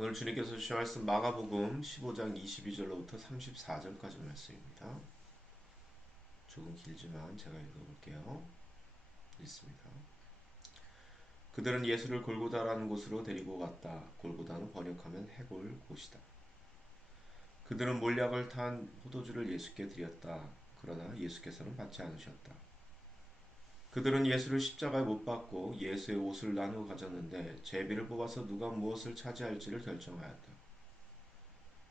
오늘 주님께서 주신 말씀 마가복음 15장 22절로부터 34절까지 말씀입니다. 조금 길지만 제가 읽어볼게요. 읽습니다. 그들은 예수를 골고다라는 곳으로 데리고 갔다. 골고다는 번역하면 해골 곳이다. 그들은 몰약을 탄 포도주를 예수께 드렸다. 그러나 예수께서는 받지 않으셨다. 그들은 예수를 십자가에 못 박고 예수의 옷을 나누어 가졌는데 제비를 뽑아서 누가 무엇을 차지할지를 결정하였다.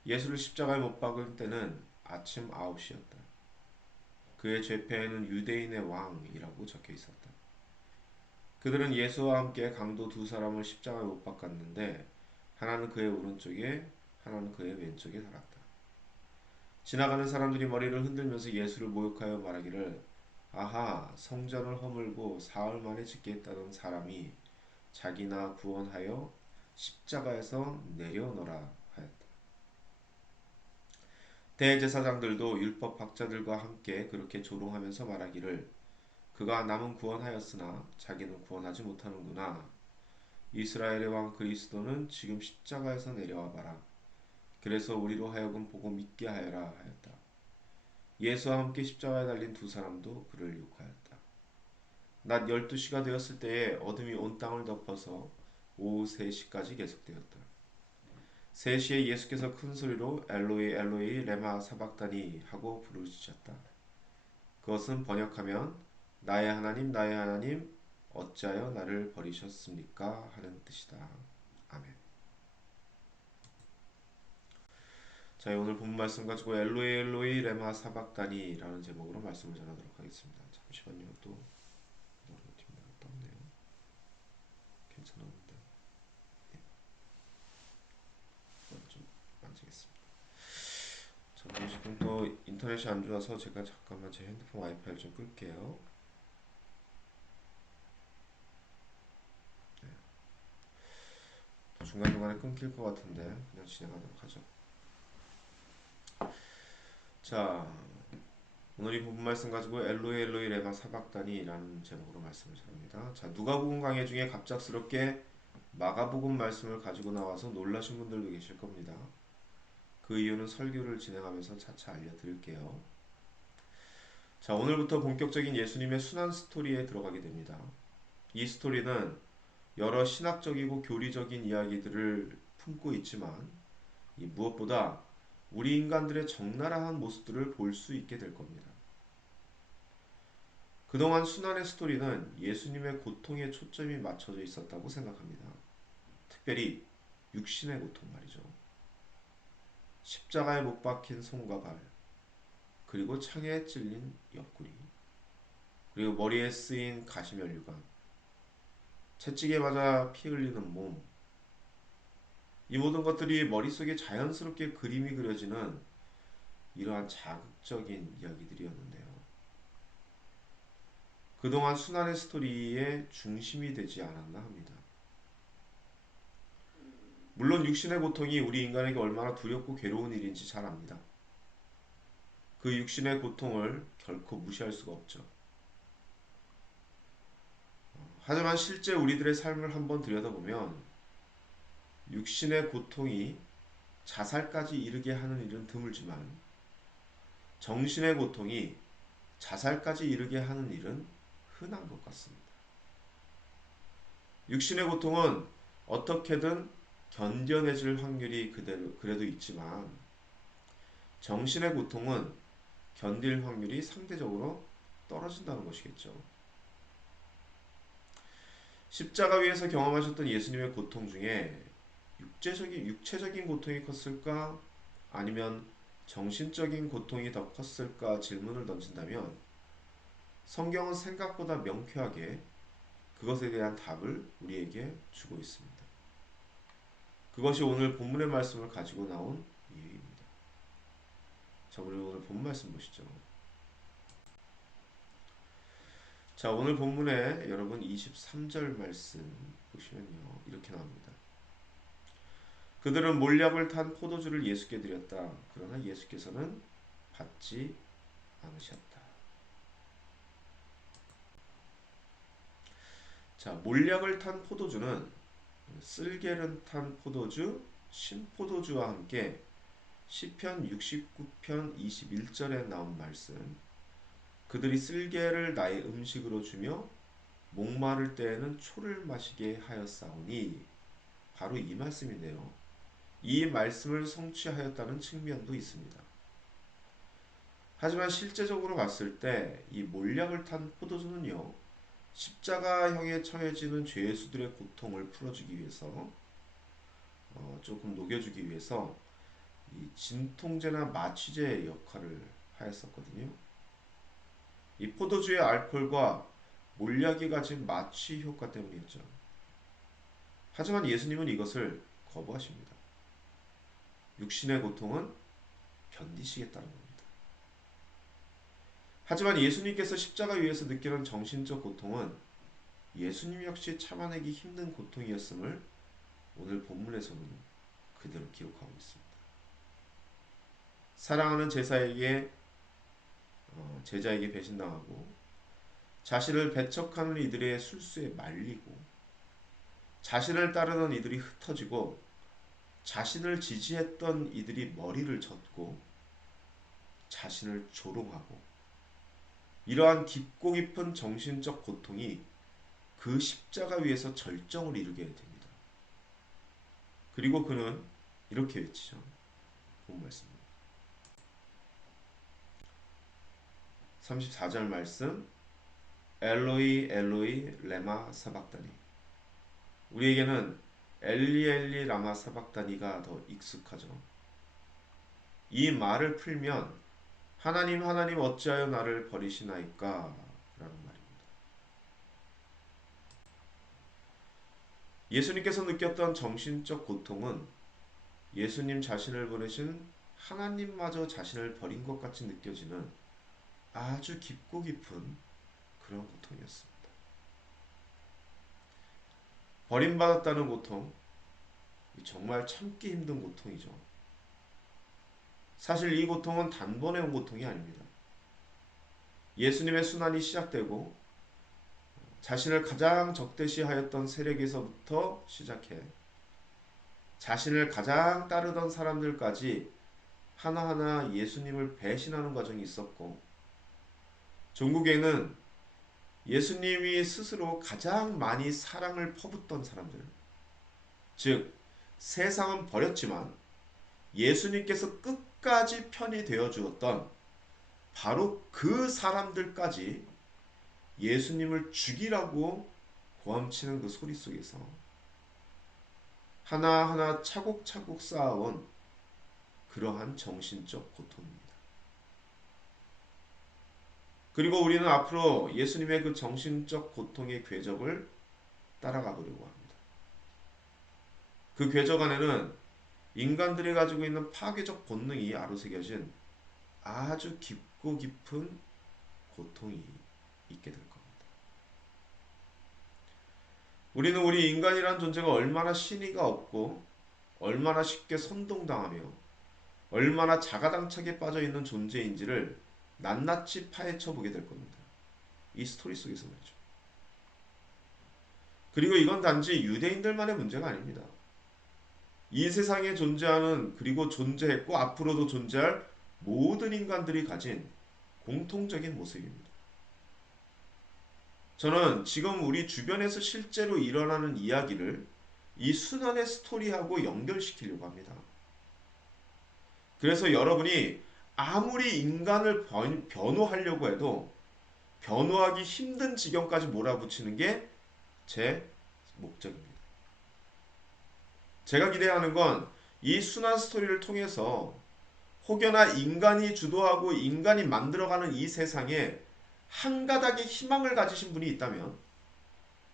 예수를 십자가에 못 박을 때는 아침 9시였다. 그의 죄패에는 유대인의 왕이라고 적혀 있었다. 그들은 예수와 함께 강도 두 사람을 십자가에 못 박았는데 하나는 그의 오른쪽에 하나는 그의 왼쪽에 달았다. 지나가는 사람들이 머리를 흔들면서 예수를 모욕하여 말하기를 아하 성전을 허물고 사흘 만에 짓겠다던 사람이 자기나 구원하여 십자가에서 내려놓으라 하였다. 대제사장들도 율법 학자들과 함께 그렇게 조롱하면서 말하기를 그가 남은 구원하였으나 자기는 구원하지 못하는구나. 이스라엘의 왕 그리스도는 지금 십자가에서 내려와 봐라. 그래서 우리로 하여금 보고 믿게 하여라 하였다. 예수와 함께 십자가에 달린 두 사람도 그를 욕하였다. 낮 12시가 되었을 때에 어둠이 온 땅을 덮어서 오후 3시까지 계속되었다. 3시에 예수께서 큰 소리로 엘로이 엘로이 레마 사박다니 하고 부르짖었다. 그것은 번역하면 나의 하나님 어찌하여 나를 버리셨습니까? 하는 뜻이다. 아멘. 자, 오늘 본 말씀 가지고 엘로이 엘로이 레마 사박다니라는 제목으로 말씀을 전하도록 하겠습니다. 잠시만요. 또 뒷면에 떴네요. 괜찮았는데 좀 만지겠습니다. 저도 지금 또 인터넷이 안 좋아서 제가 잠깐만 제 핸드폰 와이파이를 좀 끌게요. 중간중간에 끊길 것 같은데 그냥 진행하도록 하죠. 자, 오늘 이 부분 말씀 가지고 엘로이 엘로이 레마 사박다니라는 제목으로 말씀을 전합니다. 자, 누가복음 강해 중에 갑작스럽게 마가복음 말씀을 가지고 나와서 놀라신 분들도 계실 겁니다. 그 이유는 설교를 진행하면서 차차 알려드릴게요. 자, 오늘부터 본격적인 예수님의 순환 스토리에 들어가게 됩니다. 이 스토리는 여러 신학적이고 교리적인 이야기들을 품고 있지만 무엇보다 우리 인간들의 적나라한 모습들을 볼 수 있게 될 겁니다. 그동안 순환의 스토리는 예수님의 고통에 초점이 맞춰져 있었다고 생각합니다. 특별히 육신의 고통 말이죠. 십자가에 못 박힌 손과 발, 그리고 창에 찔린 옆구리, 그리고 머리에 쓰인 가시면류관, 채찍에 맞아 피 흘리는 몸, 이 모든 것들이 머릿속에 자연스럽게 그림이 그려지는 이러한 자극적인 이야기들이었는데요. 그동안 순환의 스토리의 중심이 되지 않았나 합니다. 물론 육신의 고통이 우리 인간에게 얼마나 두렵고 괴로운 일인지 잘 압니다. 그 육신의 고통을 결코 무시할 수가 없죠. 하지만 실제 우리들의 삶을 한번 들여다보면 육신의 고통이 자살까지 이르게 하는 일은 드물지만 정신의 고통이 자살까지 이르게 하는 일은 흔한 것 같습니다. 육신의 고통은 어떻게든 견뎌내질 확률이 그래도 있지만 정신의 고통은 견딜 확률이 상대적으로 떨어진다는 것이겠죠. 십자가 위에서 경험하셨던 예수님의 고통 중에 육체적인 고통이 컸을까? 아니면 정신적인 고통이 더 컸을까? 질문을 던진다면 성경은 생각보다 명쾌하게 그것에 대한 답을 우리에게 주고 있습니다. 그것이 오늘 본문의 말씀을 가지고 나온 이유입니다. 자, 우리 오늘 본 말씀 보시죠. 자, 오늘 본문에 여러분 23절 말씀 보시면요. 이렇게 나옵니다. 그들은 몰약을 탄 포도주를 예수께 드렸다. 그러나 예수께서는 받지 않으셨다. 자, 몰약을 탄 포도주는 쓸개를 탄 포도주, 신포도주와 함께 시편 69편 21절에 나온 말씀, 그들이 쓸개를 나의 음식으로 주며 목마를 때에는 초를 마시게 하였사오니, 바로 이 말씀인데요. 이 말씀을 성취하였다는 측면도 있습니다. 하지만 실제적으로 봤을 때 이 몰약을 탄 포도주는요, 십자가형에 처해지는 죄수들의 고통을 풀어주기 위해서, 조금 녹여주기 위해서 이 진통제나 마취제 역할을 하였었거든요. 이 포도주의 알코올과 몰약이 가진 마취 효과 때문이었죠. 하지만 예수님은 이것을 거부하십니다. 육신의 고통은 견디시겠다는 겁니다. 하지만 예수님께서 십자가 위에서 느끼는 정신적 고통은 예수님 역시 참아내기 힘든 고통이었음을 오늘 본문에서는 그대로 기록하고 있습니다. 사랑하는 제자에게 배신당하고 자신을 배척하는 이들의 술수에 말리고 자신을 따르던 이들이 흩어지고 자신을 지지했던 이들이 머리를 젓고 자신을 조롱하고, 이러한 깊고 깊은 정신적 고통이 그 십자가 위에서 절정을 이루게 됩니다. 그리고 그는 이렇게 외치죠. 본 말씀입니다. 34절 말씀, 엘로이 엘로이 레마 사박다니. 우리에게는 엘리 엘리 라마 사박다니가 더 익숙하죠. 이 말을 풀면 하나님 하나님 어찌하여 나를 버리시나이까 라는 말입니다. 예수님께서 느꼈던 정신적 고통은 예수님 자신을 보내신 하나님마저 자신을 버린 것 같이 느껴지는 아주 깊고 깊은 그런 고통이었습니다. 버림받았다는 고통, 정말 참기 힘든 고통이죠. 사실 이 고통은 단번에 온 고통이 아닙니다. 예수님의 순환이 시작되고 자신을 가장 적대시하였던 세력에서부터 시작해 자신을 가장 따르던 사람들까지 하나하나 예수님을 배신하는 과정이 있었고, 종국에는 예수님이 스스로 가장 많이 사랑을 퍼붓던 사람들, 즉 세상은 버렸지만 예수님께서 끝까지 편이 되어 주었던 바로 그 사람들까지 예수님을 죽이라고 고함치는 그 소리 속에서 하나하나 차곡차곡 쌓아온 그러한 정신적 고통입니다. 그리고 우리는 앞으로 예수님의 그 정신적 고통의 궤적을 따라가 보려고 합니다. 그 궤적 안에는 인간들이 가지고 있는 파괴적 본능이 아로새겨진 아주 깊고 깊은 고통이 있게 될 겁니다. 우리는 우리 인간이란 존재가 얼마나 신의가 없고 얼마나 쉽게 선동당하며 얼마나 자가당착에 빠져있는 존재인지를 낱낱이 파헤쳐 보게 될 겁니다. 이 스토리 속에서 말이죠. 그리고 이건 단지 유대인들만의 문제가 아닙니다. 이 세상에 존재하는, 그리고 존재했고 앞으로도 존재할 모든 인간들이 가진 공통적인 모습입니다. 저는 지금 우리 주변에서 실제로 일어나는 이야기를 이 순환의 스토리하고 연결시키려고 합니다. 그래서 여러분이 아무리 인간을 변호하려고 해도 변호하기 힘든 지경까지 몰아붙이는 게 제 목적입니다. 제가 기대하는 건 이 순환 스토리를 통해서 혹여나 인간이 주도하고 인간이 만들어가는 이 세상에 한 가닥의 희망을 가지신 분이 있다면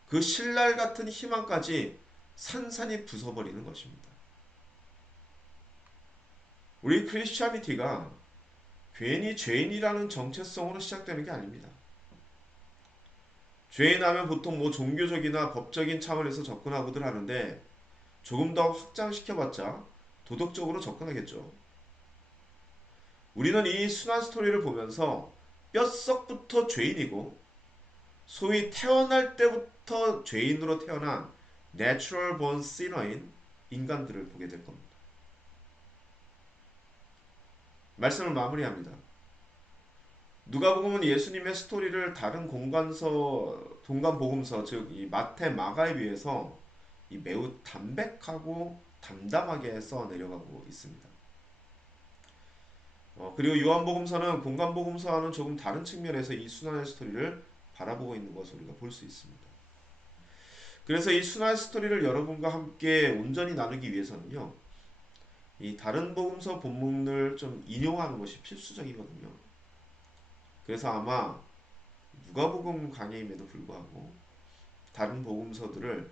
그 신랄 같은 희망까지 산산이 부숴버리는 것입니다. 우리 크리스찬이티가 괜히 죄인이라는 정체성으로 시작되는 게 아닙니다. 죄인하면 보통 종교적이나 법적인 차원에서 접근하고들 하는데, 조금 더 확장시켜봤자 도덕적으로 접근하겠죠. 우리는 이 순환 스토리를 보면서 뼛속부터 죄인이고, 소위 태어날 때부터 죄인으로 태어난 Natural born sinner인 인간들을 보게 될 겁니다. 말씀을 마무리합니다. 누가복음은 예수님의 스토리를 다른 동간 복음서 즉 이 마태 마가에 비해서 이 매우 담백하고 담담하게 써 내려가고 있습니다. 그리고 요한복음서는 공간복음서와는 조금 다른 측면에서 이 순환의 스토리를 바라보고 있는 것을 우리가 볼 수 있습니다. 그래서 이 순환 스토리를 여러분과 함께 온전히 나누기 위해서는요, 이 다른 복음서 본문을 좀 인용하는 것이 필수적이거든요. 그래서 아마 누가복음 강의임에도 불구하고 다른 복음서들을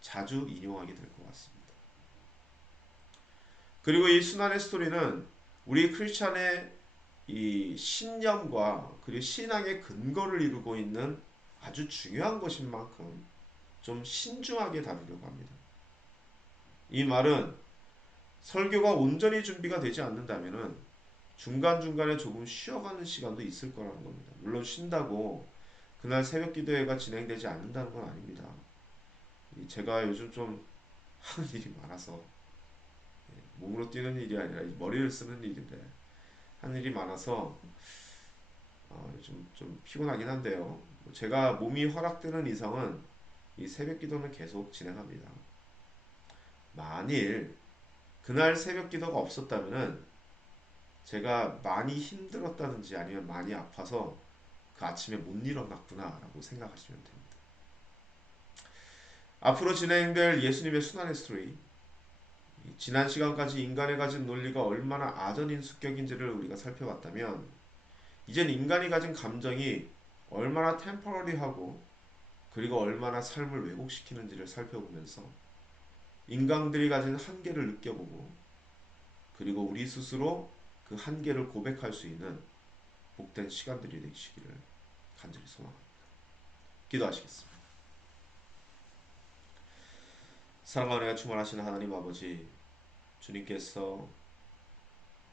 자주 인용하게 될 것 같습니다. 그리고 이 순환의 스토리는 우리 크리스찬의 이 신념과 그리고 신앙의 근거를 이루고 있는 아주 중요한 것인 만큼 좀 신중하게 다루려고 합니다. 이 말은 설교가 온전히 준비가 되지 않는다면 중간중간에 조금 쉬어가는 시간도 있을 거라는 겁니다. 물론 쉰다고 그날 새벽 기도회가 진행되지 않는다는 건 아닙니다. 제가 요즘 좀 하는 일이 많아서 몸으로 뛰는 일이 아니라 머리를 쓰는 일인데 하는 일이 많아서 요즘 좀 피곤하긴 한데요. 제가 몸이 허락되는 이상은 이 새벽 기도는 계속 진행합니다. 만일 그날 새벽 기도가 없었다면은 제가 많이 힘들었다든지 아니면 많이 아파서 그 아침에 못 일어났구나라고 생각하시면 됩니다. 앞으로 진행될 예수님의 순환의 스토리, 지난 시간까지 인간의 가진 논리가 얼마나 아전인수격인지를 우리가 살펴봤다면 이젠 인간이 가진 감정이 얼마나 템퍼러리하고 그리고 얼마나 삶을 왜곡시키는지를 살펴보면서 인간들이 가진 한계를 느껴보고 그리고 우리 스스로 그 한계를 고백할 수 있는 복된 시간들이 되시기를 간절히 소망합니다. 기도하시겠습니다. 사랑과 은혜가 충만하신 하나님 아버지, 주님께서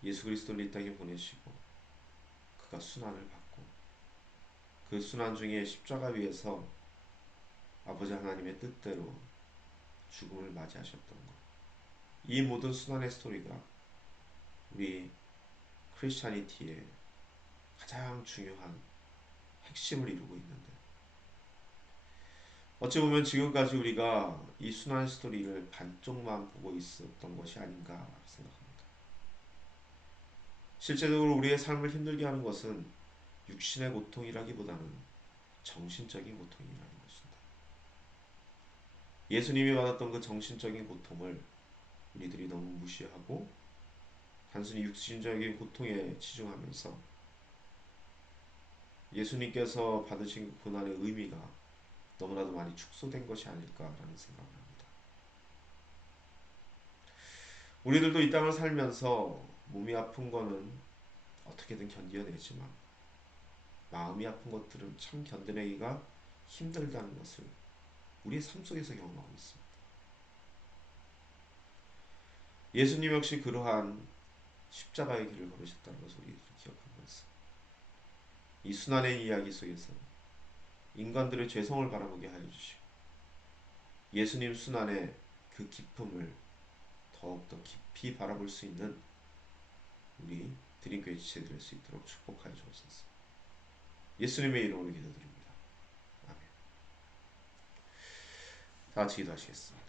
예수 그리스도를 이 땅에 보내시고 그가 순환을 받고 그 순환 중에 십자가 위에서 아버지 하나님의 뜻대로 죽음을 맞이하셨던 것, 이 모든 순환의 스토리가 우리 크리스찬이티의 가장 중요한 핵심을 이루고 있는데 어찌 보면 지금까지 우리가 이 순환 스토리를 반쪽만 보고 있었던 것이 아닌가 생각합니다. 실제적으로 우리의 삶을 힘들게 하는 것은 육신의 고통이라기보다는 정신적인 고통이라는 것입니다. 예수님이 받았던 그 정신적인 고통을 우리들이 너무 무시하고 단순히 육신적인 고통에 치중하면서 예수님께서 받으신 그 고난의 의미가 너무나도 많이 축소된 것이 아닐까라는 생각을 합니다. 우리들도 이 땅을 살면서 몸이 아픈 거는 어떻게든 견뎌내지만 마음이 아픈 것들은 참 견뎌내기가 힘들다는 것을 우리의 삶 속에서 경험하고 있습니다. 예수님 역시 그러한 십자가의 길을 걸으셨다는 것을 우리들이 기억하면서 이 순환의 이야기 속에서 인간들의 죄성을 바라보게 하여 주시고 예수님 순환의 그 기쁨을 더욱더 깊이 바라볼 수 있는 우리 드림교회 지체들 될 수 있도록 축복하여 주옵소서. 예수님의 이름으로 기도드립니다. 아멘. 다 같이 기도하시겠습니다.